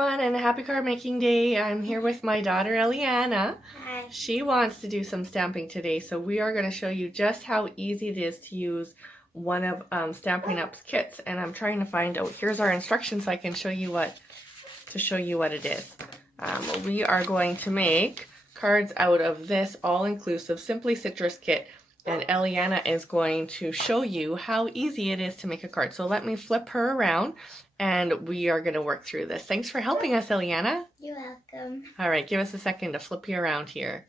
everyone, and happy card making day. I'm here with my daughter Eliana. Hi. She wants to do some stamping today, so we are going to show you just how easy it is to use one of Stampin' Up's kits. And I'm trying to find out, here's our instructions so I can show you what it is. We are going to make cards out of this all-inclusive Simply Citrus kit, and Eliana is going to show you how easy it is to make a card. So let me flip her around and we are going to work through this. Thanks for helping us, Eliana. You're welcome. All right, give us a second to flip you around here.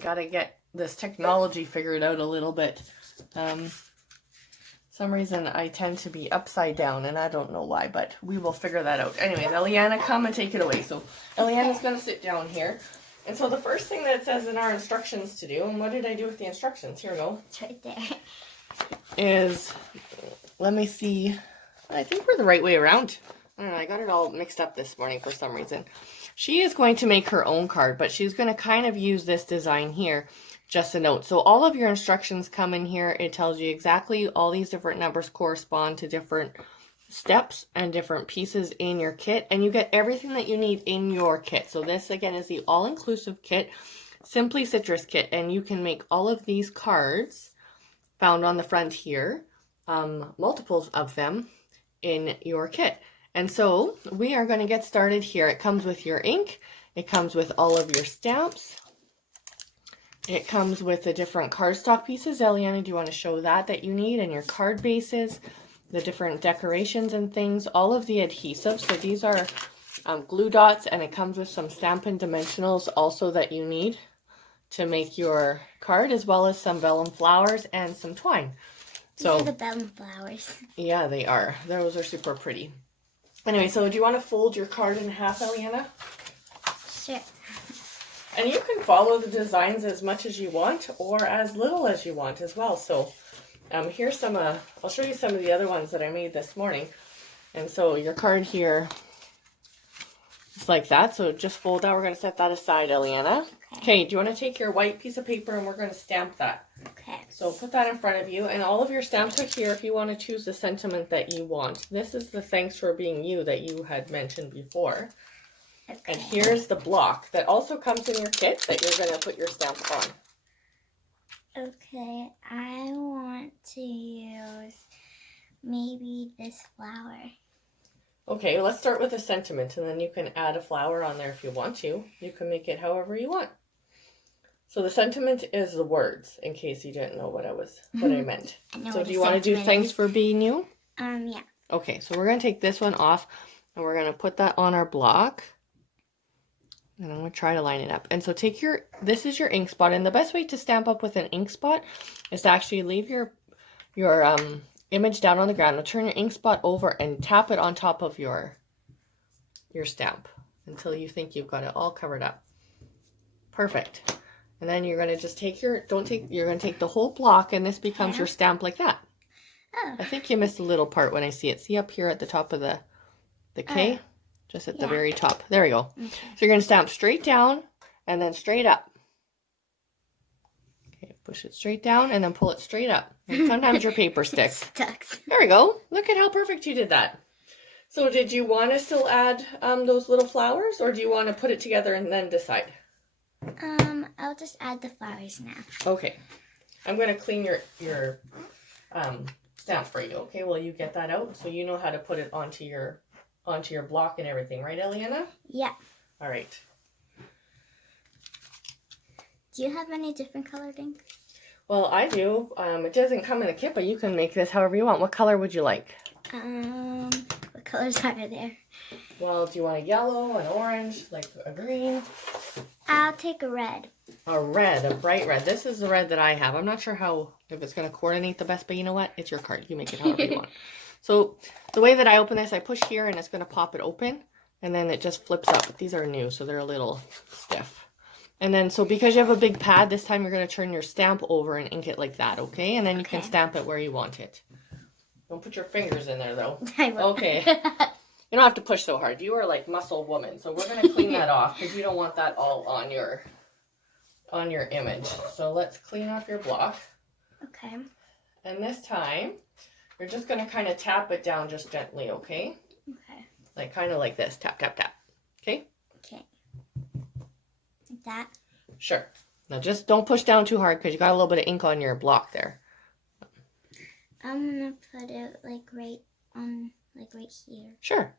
Got to get this technology figured out a little bit. Some reason I tend to be upside down, and I don't know why, but we will figure that out. Anyways, Eliana, come and take it away. So Eliana's going to sit down here. And so the first thing that it says in our instructions to do, and what did I do with the instructions? Here we go. It's right there. Is, let me see, I think we're the right way around. I don't know, I got it all mixed up this morning for some reason. She is going to make her own card, but she's going to kind of use this design here. Just a note. So all of your instructions come in here. It tells you exactly all these different numbers correspond to different steps and different pieces in your kit, and you get everything that you need in your kit. So this again is the all-inclusive kit, Simply Citrus kit, and you can make all of these cards found on the front here, multiples of them in your kit. And so we are going to get started here. It comes with your ink, it comes with all of your stamps, it comes with the different cardstock pieces. Eliana, do you want to show that you need, and your card bases, the different decorations and things, all of the adhesives. So these are glue dots, and it comes with some Stampin' Dimensionals also that you need to make your card, as well as some vellum flowers and some twine. So these are the vellum flowers. Yeah, they are. Those are super pretty. Anyway, so do you want to fold your card in half, Eliana? Sure. And you can follow the designs as much as you want or as little as you want as well. So here's some, I'll show you some of the other ones that I made this morning. And so your card here is like that. So just fold that. We're going to set that aside, Eliana. Okay, do you want to take your white piece of paper and we're going to stamp that? Okay. So put that in front of you, and all of your stamps are here if you want to choose the sentiment that you want. This is the thanks for being you that you had mentioned before. Okay. And here's the block that also comes in your kit that you're going to put your stamps on. Okay, I want to use maybe this flower. Okay, let's start with a sentiment, and then you can add a flower on there if you want to. You can make it however you want. So the sentiment is the words, in case you didn't know what I meant. So do you want to do thanks for being you? Yeah. Okay, so we're going to take this one off, and we're going to put that on our block. And I'm going to try to line it up. And so take this is your ink spot. And the best way to stamp up with an ink spot is to actually leave your image down on the ground. Now turn your ink spot over and tap it on top of your stamp until you think you've got it all covered up. Perfect. And then you're going to just take you're going to take the whole block, and this becomes your stamp like that. Oh. I think you missed a little part when I see it. See up here at the top of the K? Just at the very top. There we go. Okay. So you're going to stamp straight down and then straight up. Okay, push it straight down and then pull it straight up. And sometimes your paper sticks. Stuck. There we go. Look at how perfect you did that. So did you want to still add those little flowers, or do you want to put it together and then decide? I'll just add the flowers now. Okay. I'm going to clean your stamp for you. Okay, well, you get that out so you know how to put it onto your block and everything, right, Eliana? Yeah. All right. Do you have any different colored ink? Well, I do. It doesn't come in a kit, but you can make this however you want. What color would you like? What colors are there? Well, do you want a yellow, an orange, like a green? I'll take a red. A red, a bright red. This is the red that I have. I'm not sure if it's going to coordinate the best, but you know what? It's your card. You make it however you want. So the way that I open this, I push here and it's going to pop it open, and then it just flips up. These are new, so they're a little stiff. And then, so because you have a big pad, this time you're going to turn your stamp over and ink it like that, okay? And then you can stamp it where you want it. Don't put your fingers in there, though. I will. Okay. You don't have to push so hard. You are like muscle woman, so we're going to clean that off because you don't want that all on your image. So let's clean off your block. Okay. And this time, you're just going to kind of tap it down just gently, okay? Okay. Like kind of like this. Tap, tap, tap. Okay? Okay. Like that? Sure. Now just don't push down too hard because you got a little bit of ink on your block there. I'm gonna put it like right here. Sure.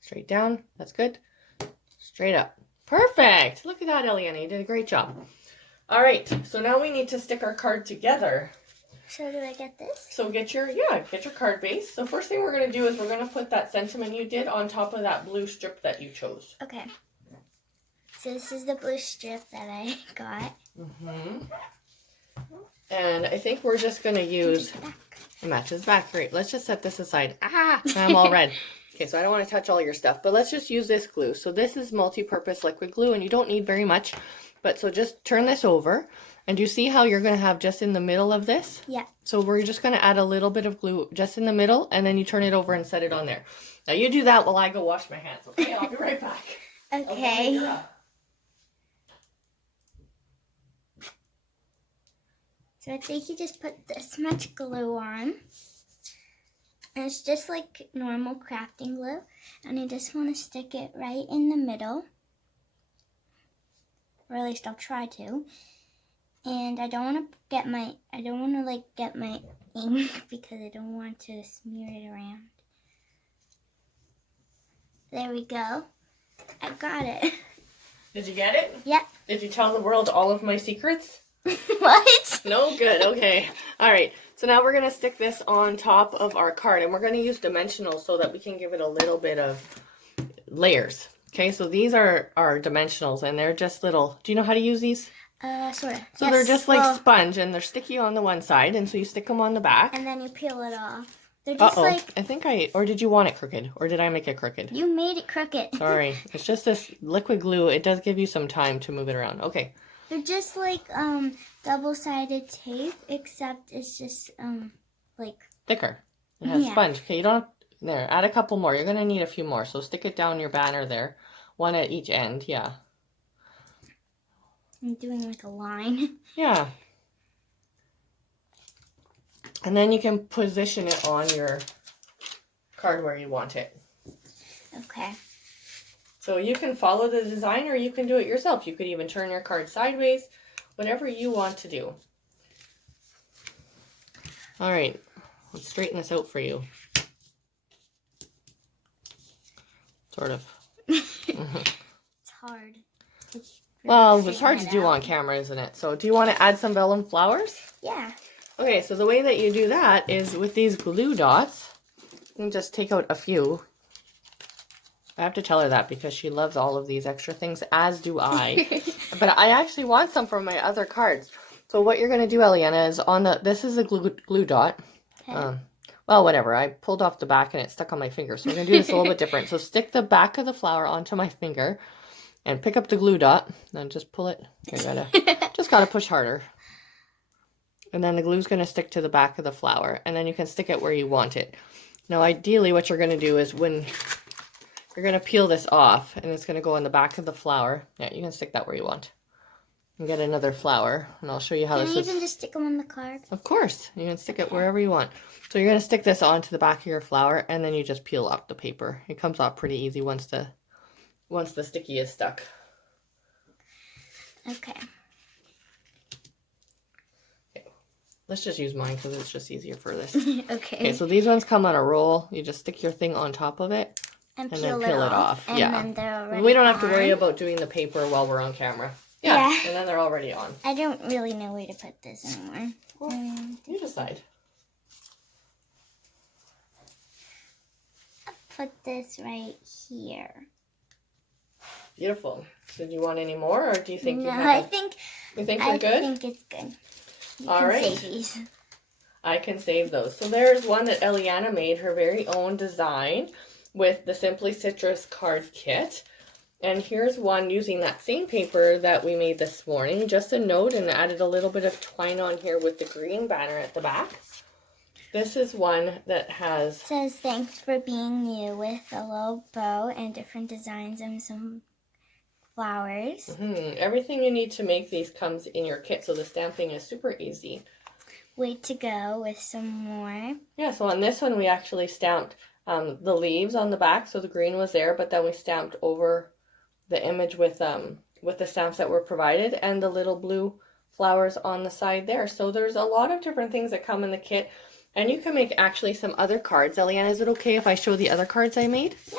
Straight down. That's good. Straight up. Perfect. Look at that, Eliana. You did a great job. All right. So now we need to stick our card together. So do I get this? So get your card base. So first thing we're going to do is we're going to put that sentiment you did on top of that blue strip that you chose. Okay. So this is the blue strip that I got. Mm-hmm. And I think we're just going to use... It matches back. Great. Let's just set this aside. Ah! I'm all red. Okay, so I don't want to touch all your stuff, but let's just use this glue. So this is multi-purpose liquid glue, and you don't need very much. But so just turn this over, and you see how you're going to have just in the middle of this? Yeah. So we're just going to add a little bit of glue just in the middle, and then you turn it over and set it on there. Now you do that while I go wash my hands, okay? I'll be right back. Okay. So I think you just put this much glue on. And it's just like normal crafting glue. And you just want to stick it right in the middle. Or at least I'll try to. And I don't want to get my ink because I don't want to smear it around. There we go. I got it. Did you get it? Yep. Did you tell the world all of my secrets? What? No? Good. Okay. All right. So now we're going to stick this on top of our card, and we're going to use dimensional so that we can give it a little bit of layers. Okay, so these are our dimensionals, and they're just little... Do you know how to use these? Sort of. So they're just like sponge, and they're sticky on the one side, and so you stick them on the back. And then you peel it off. They're just like... I think or did you want it crooked? Or did I make it crooked? You made it crooked. Sorry. It's just this liquid glue. It does give you some time to move it around. Okay. They're just like double-sided tape, except it's just like... Thicker. It has sponge. Okay, you don't... There, add a couple more. You're going to need a few more. So stick it down your banner there. One at each end. Yeah. I'm doing like a line. Yeah. And then you can position it on your card where you want it. Okay. So you can follow the design or you can do it yourself. You could even turn your card sideways, whatever you want to do. All right, let's straighten this out for you. Sort of. It's hard. Well, it's hard to do on camera, isn't it? So do you want to add some vellum flowers? Yeah. Okay, so the way that you do that is with these glue dots. You can just take out a few. I have to tell her that because she loves all of these extra things, as do I. But I actually want some for my other cards. So what you're going to do, Eliana, is on the... This is a glue dot. Okay. Well, whatever. I pulled off the back and it stuck on my finger. So we're going to do this a little bit different. So stick the back of the flower onto my finger and pick up the glue dot. Then just pull it. Just got to push harder. And then the glue's going to stick to the back of the flower. And then you can stick it where you want it. Now, ideally, what you're going to do is when you're going to peel this off, and it's going to go on the back of the flower. Yeah, you can stick that where you want. And get another flower, and I'll show you how this is. Can you even just stick them on the card? Of course. You can stick it wherever you want. So you're going to stick this onto the back of your flower, and then you just peel off the paper. It comes off pretty easy once the sticky is stuck. Okay. Let's just use mine because it's just easier for this. Okay. Okay, so these ones come on a roll. You just stick your thing on top of it. And then peel it off. And yeah. then they're already we don't have to on. worry about doing the paper while we're on camera. Yeah. And then they're already on. I don't really know where to put this anymore. Well, you decide. I'll put this right here. Beautiful. So do you want any more, or do you think no, you have? I think you're good? I think it's good. You All can right. save these. I can save those. So there's one that Eliana made, her very own design with the Simply Citrus card kit. And here's one using that same paper that we made this morning. Just a note, and added a little bit of twine on here with the green banner at the back. This is one that has... It says, thanks for being you, with a little bow and different designs and some flowers. Everything you need to make these comes in your kit, so the stamping is super easy. Way to go with some more. Yeah, so on this one we actually stamped the leaves on the back, so the green was there, but then we stamped over the image with the stamps that were provided and the little blue flowers on the side there. So there's a lot of different things that come in the kit, and you can make actually some other cards. Eliana, is it okay if I show the other cards I made? Yeah.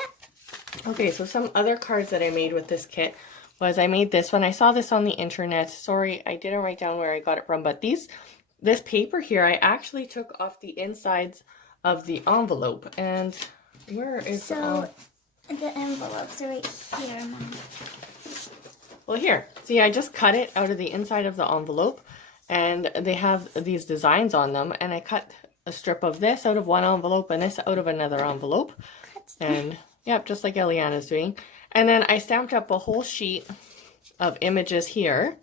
Okay, so some other cards that I made with this kit was I made this one. I saw this on the internet. Sorry, I didn't write down where I got it from, but this paper here, I actually took off the insides of the envelope. And where is the envelopes are right here, Mom. Well, here. See, I just cut it out of the inside of the envelope, and they have these designs on them, and I cut a strip of this out of one envelope and this out of another envelope. And yep, just like Eliana's doing. And then I stamped up a whole sheet of images here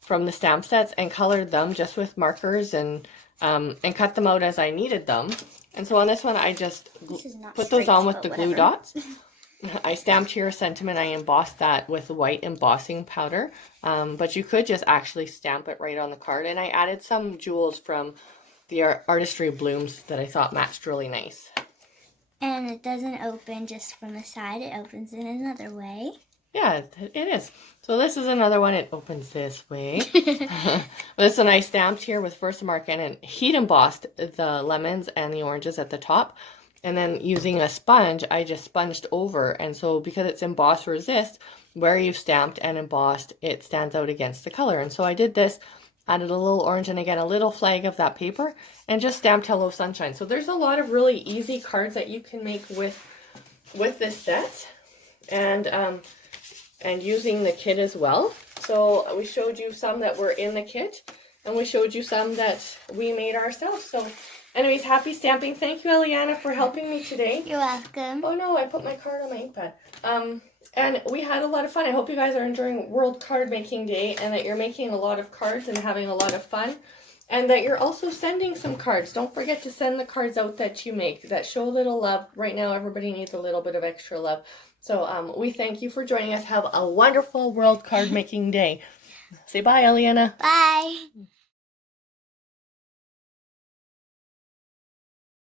from the stamp sets and colored them just with markers and cut them out as I needed them. And so on this one, I just put those on with the glue dots. I stamped here a sentiment. I embossed that with white embossing powder, but you could just actually stamp it right on the card. And I added some jewels from the Artistry Blooms that I thought matched really nice. And it doesn't open just from the side. It opens in another way. Yeah, it is. So this is another one. It opens this way. This one I stamped here with Versamark and heat embossed the lemons and the oranges at the top. And then using a sponge, I just sponged over. And so because it's emboss resist, where you've stamped and embossed, it stands out against the color. And so I did this, added a little orange and again a little flag of that paper, and just stamped Hello Sunshine. So there's a lot of really easy cards that you can make with this set. And using the kit as well. So we showed you some that were in the kit, and we showed you some that we made ourselves. So anyways, happy stamping. Thank you, Eliana, for helping me today. You're welcome. Oh no, I put my card on my inkpad. And we had a lot of fun. I hope you guys are enjoying World Card Making Day and that you're making a lot of cards and having a lot of fun. And that you're also sending some cards. Don't forget to send the cards out that you make that show a little love. Right now, everybody needs a little bit of extra love. So we thank you for joining us. Have a wonderful World Card Making Day. Say bye, Eliana. Bye.